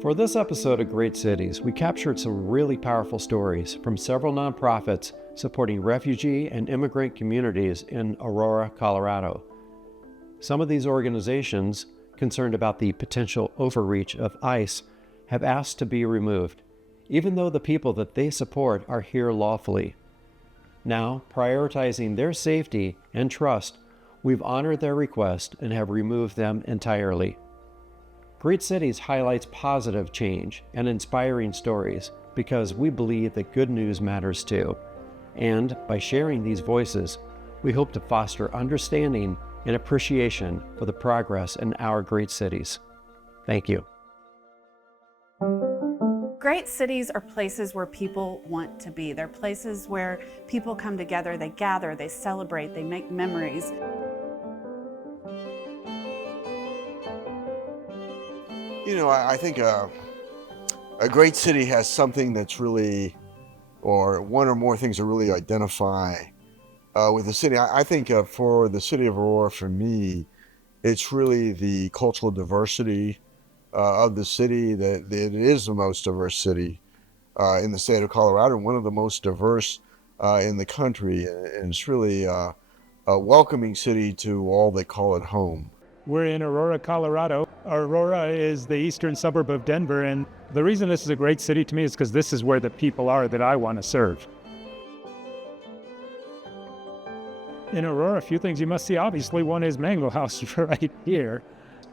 For this episode of Great Cities, we captured some really powerful stories from several nonprofits supporting refugee and immigrant communities in Aurora, Colorado. Some of these organizations, concerned about the potential overreach of ICE, have asked to be removed, even though the people that they support are here lawfully. Now, prioritizing their safety and trust, we've honored their request and have removed them entirely. Great Cities highlights positive change and inspiring stories because we believe that good news matters too. And by sharing these voices, we hope to foster understanding and appreciation for the progress in our great cities. Thank you. Great cities are places where people want to be. They're places where people come together, they gather, they celebrate, they make memories. You know, I think a great city has something that's really, or one or more things that really identify with the city. I think for the city of Aurora, for me, it's really the cultural diversity of the city. That it is the most diverse city in the state of Colorado, one of the most diverse in the country. And it's really a welcoming city to all that call it home. We're in Aurora, Colorado. Aurora is the eastern suburb of Denver, and the reason this is a great city to me is because this is where the people are that I want to serve. In Aurora, a few things you must see. Obviously, one is Mango House right here.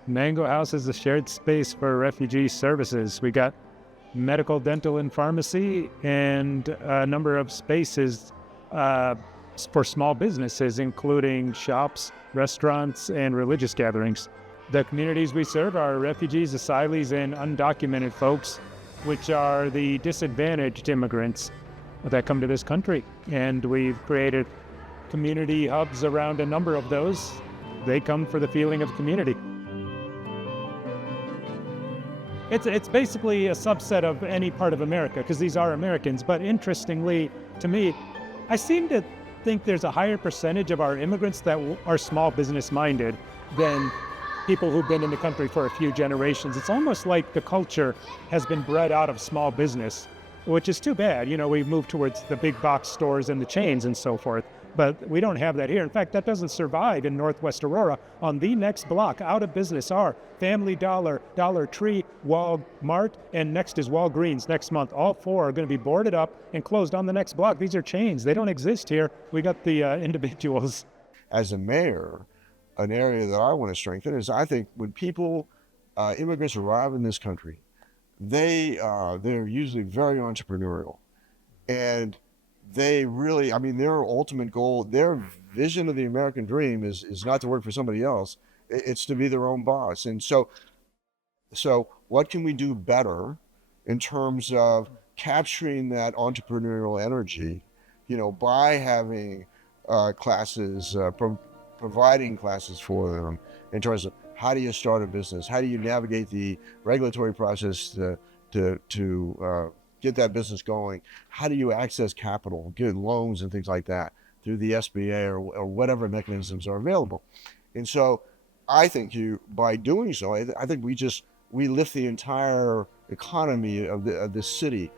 Mango House is a shared space for refugee services. We got medical, dental, and pharmacy, and a number of spaces for small businesses, including shops, restaurants, and religious gatherings. The communities we serve are refugees, asylees, and undocumented folks, which are the disadvantaged immigrants that come to this country. And we've created community hubs around a number of those. They come for the feeling of community. It's basically a subset of any part of America, because these are Americans. But interestingly, to me, I seem to think there's a higher percentage of our immigrants that are small business minded than people who've been in the country for a few generations. It's almost like the culture has been bred out of small business, which is too bad. You know, we've moved towards the big box stores and the chains and so forth, but we don't have that here. In fact, that doesn't survive in Northwest Aurora. On the next block, out of business are Family Dollar, Dollar Tree, Walmart, and next is Walgreens next month. All four are going to be boarded up and closed on the next block. These are chains. They don't exist here. We got the individuals. As a mayor, an area that I want to strengthen is, I think when people, immigrants arrive in this country, they're usually very entrepreneurial. And they really, their ultimate goal, their vision of the American dream is not to work for somebody else. It's to be their own boss. And so what can we do better in terms of capturing that entrepreneurial energy, by having classes, providing classes for them in terms of how do you start a business? How do you navigate the regulatory process to get that business going? How do you access capital, get loans and things like that through the SBA or whatever mechanisms are available? And so I think by doing so, I think we lift the entire economy of this city.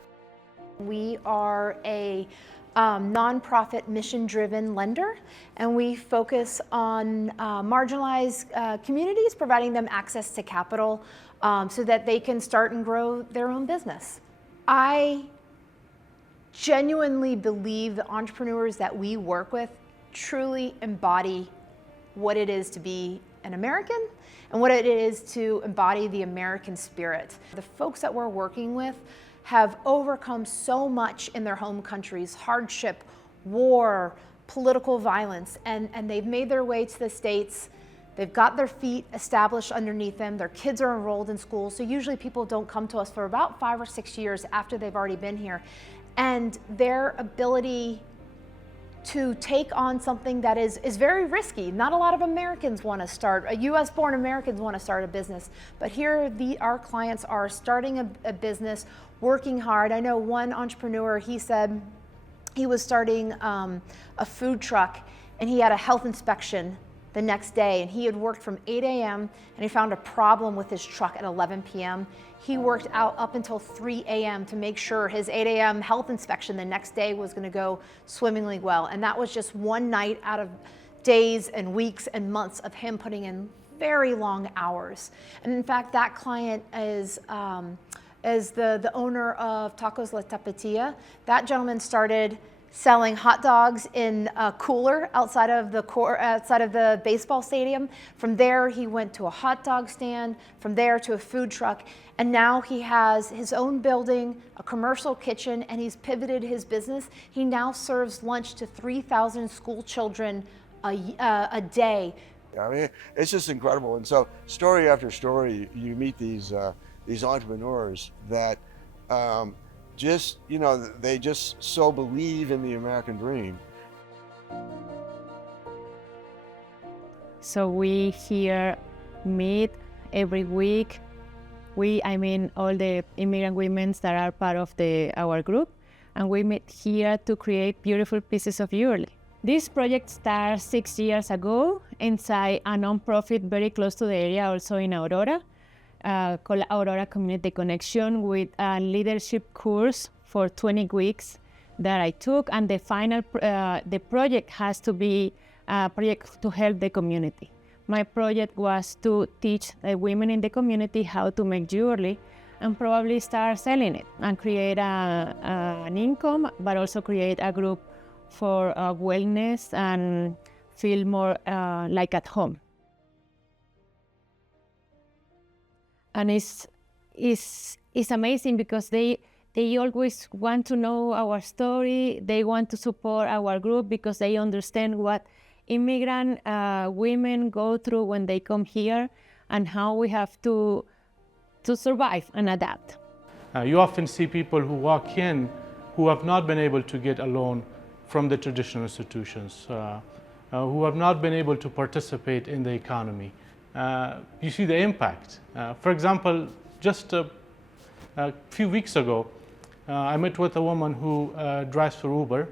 We are a nonprofit mission-driven lender, and we focus on marginalized communities, providing them access to capital so that they can start and grow their own business. I genuinely believe the entrepreneurs that we work with truly embody what it is to be an American and what it is to embody the American spirit. The folks that we're working with have overcome so much in their home countries: hardship, war, political violence, and they've made their way to the States. They've got their feet established underneath them. Their kids are enrolled in school. So usually people don't come to us for about 5 or 6 years after they've already been here. And their ability to take on something that is very risky. Not a lot of Americans want to start, US born Americans want to start a business. But here our clients are starting a business, working hard. I know one entrepreneur, he said he was starting a food truck, and he had a health inspection the next day, and he had worked from 8 a.m. and he found a problem with his truck at 11 p.m. He worked out up until 3 a.m. to make sure his 8 a.m. health inspection the next day was going to go swimmingly well. And that was just one night out of days and weeks and months of him putting in very long hours. And in fact, that client is the owner of Tacos La Tapatia. That gentleman started selling hot dogs in a cooler outside of the baseball stadium. From there, he went to a hot dog stand, from there to a food truck, and now he has his own building, a commercial kitchen, and he's pivoted his business. He now serves lunch to 3,000 school children a day. I mean, it's just incredible. And so, story after story, you meet these entrepreneurs that just, you know, they just so believe in the American dream. So we here meet every week. All the immigrant women that are part of our group, and we meet here to create beautiful pieces of jewelry. This project started 6 years ago inside a nonprofit very close to the area, also in Aurora, called Aurora Community Connection, with a leadership course for 20 weeks that I took. And the final, the project has to be a project to help the community. My project was to teach the women in the community how to make jewelry and probably start selling it and create an income, but also create a group for wellness and feel more like at home. And it's amazing because they always want to know our story. They want to support our group because they understand what immigrant women go through when they come here and how we have to survive and adapt. You often see people who walk in who have not been able to get a loan from the traditional institutions, who have not been able to participate in the economy. You see the impact. For example, just a few weeks ago, I met with a woman who drives for Uber,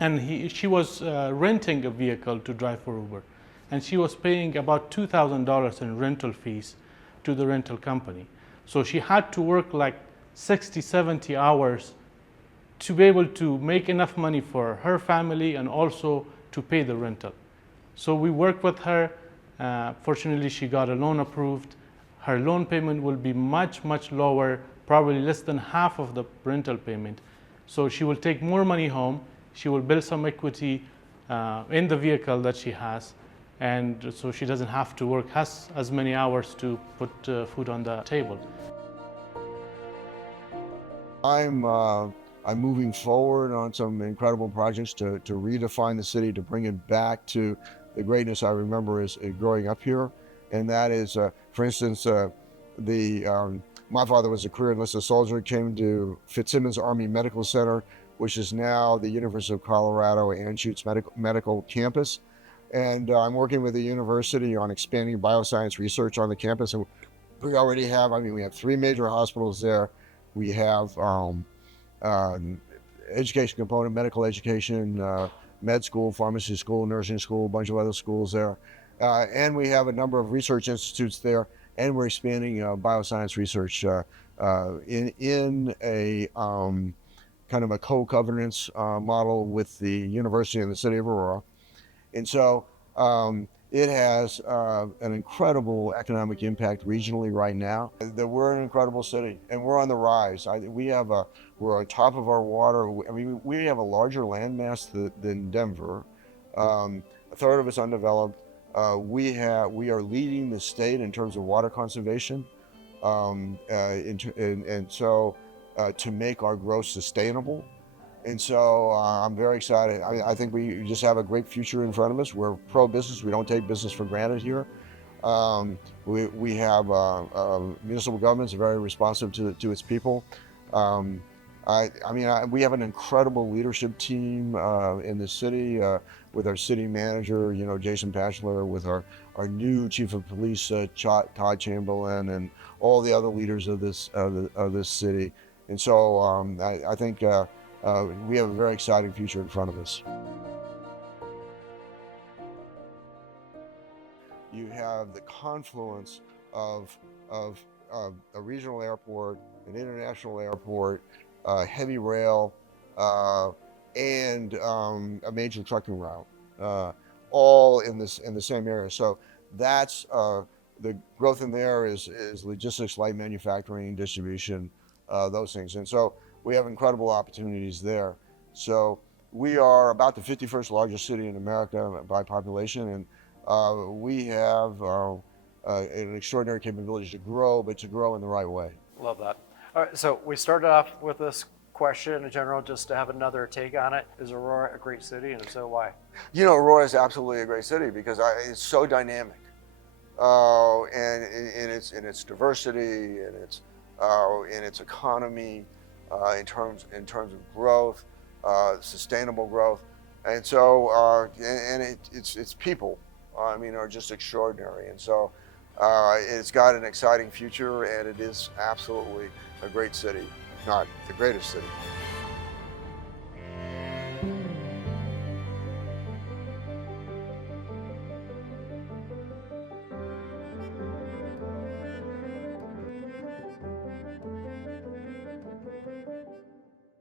and she was renting a vehicle to drive for Uber, and she was paying about $2,000 in rental fees to the rental company. So she had to work like 60, 70 hours to be able to make enough money for her family and also to pay the rental. So we worked with her. Fortunately, she got a loan approved. Her loan payment will be much, much lower, probably less than half of the rental payment. So she will take more money home. She will build some equity in the vehicle that she has. And so she doesn't have to work as many hours to put food on the table. I'm moving forward on some incredible projects to redefine the city, to bring it back to the greatness I remember as growing up here. And that is, for instance, my father was a career enlisted soldier, came to Fitzsimmons Army Medical Center, which is now the University of Colorado Anschutz Medical Campus. And I'm working with the university on expanding bioscience research on the campus. And we already have, we have 3 major hospitals there. We have education component, medical education, med school, pharmacy school, nursing school, a bunch of other schools there. And we have a number of research institutes there, and we're expanding bioscience research in a kind of a co-governance model with the university and the city of Aurora. And so it has an incredible economic impact regionally right now. We're an incredible city, and we're on the rise. We're on top of our water. We have a larger landmass than Denver. A third of it's undeveloped. We are leading the state in terms of water conservation, and so to make our growth sustainable. And so I'm very excited. I think we just have a great future in front of us. We're pro-business. We don't take business for granted here. We have municipal governments are very responsive to its people. We have an incredible leadership team in the city with our city manager, Jason Patchler, with our new chief of police, Todd Chamberlain, and all the other leaders of this city. And so I think we have a very exciting future in front of us. you have the confluence of a regional airport, an international airport, heavy rail, and a major trucking route, all in the same area. So that's the growth in there is logistics, light manufacturing, distribution, those things. And so we have incredible opportunities there. So we are about the 51st largest city in America by population, and we have an extraordinary capability to grow, but to grow in the right way. Love that. All right, so we started off with this question in general, just to have another take on it. Is Aurora a great city, and if so, why? You know, Aurora is absolutely a great city because it's so dynamic, and in its diversity, and in its economy, in terms of growth, sustainable growth, and so its people, I mean, are just extraordinary, and so it's got an exciting future, and it is absolutely a great city, if not the greatest city.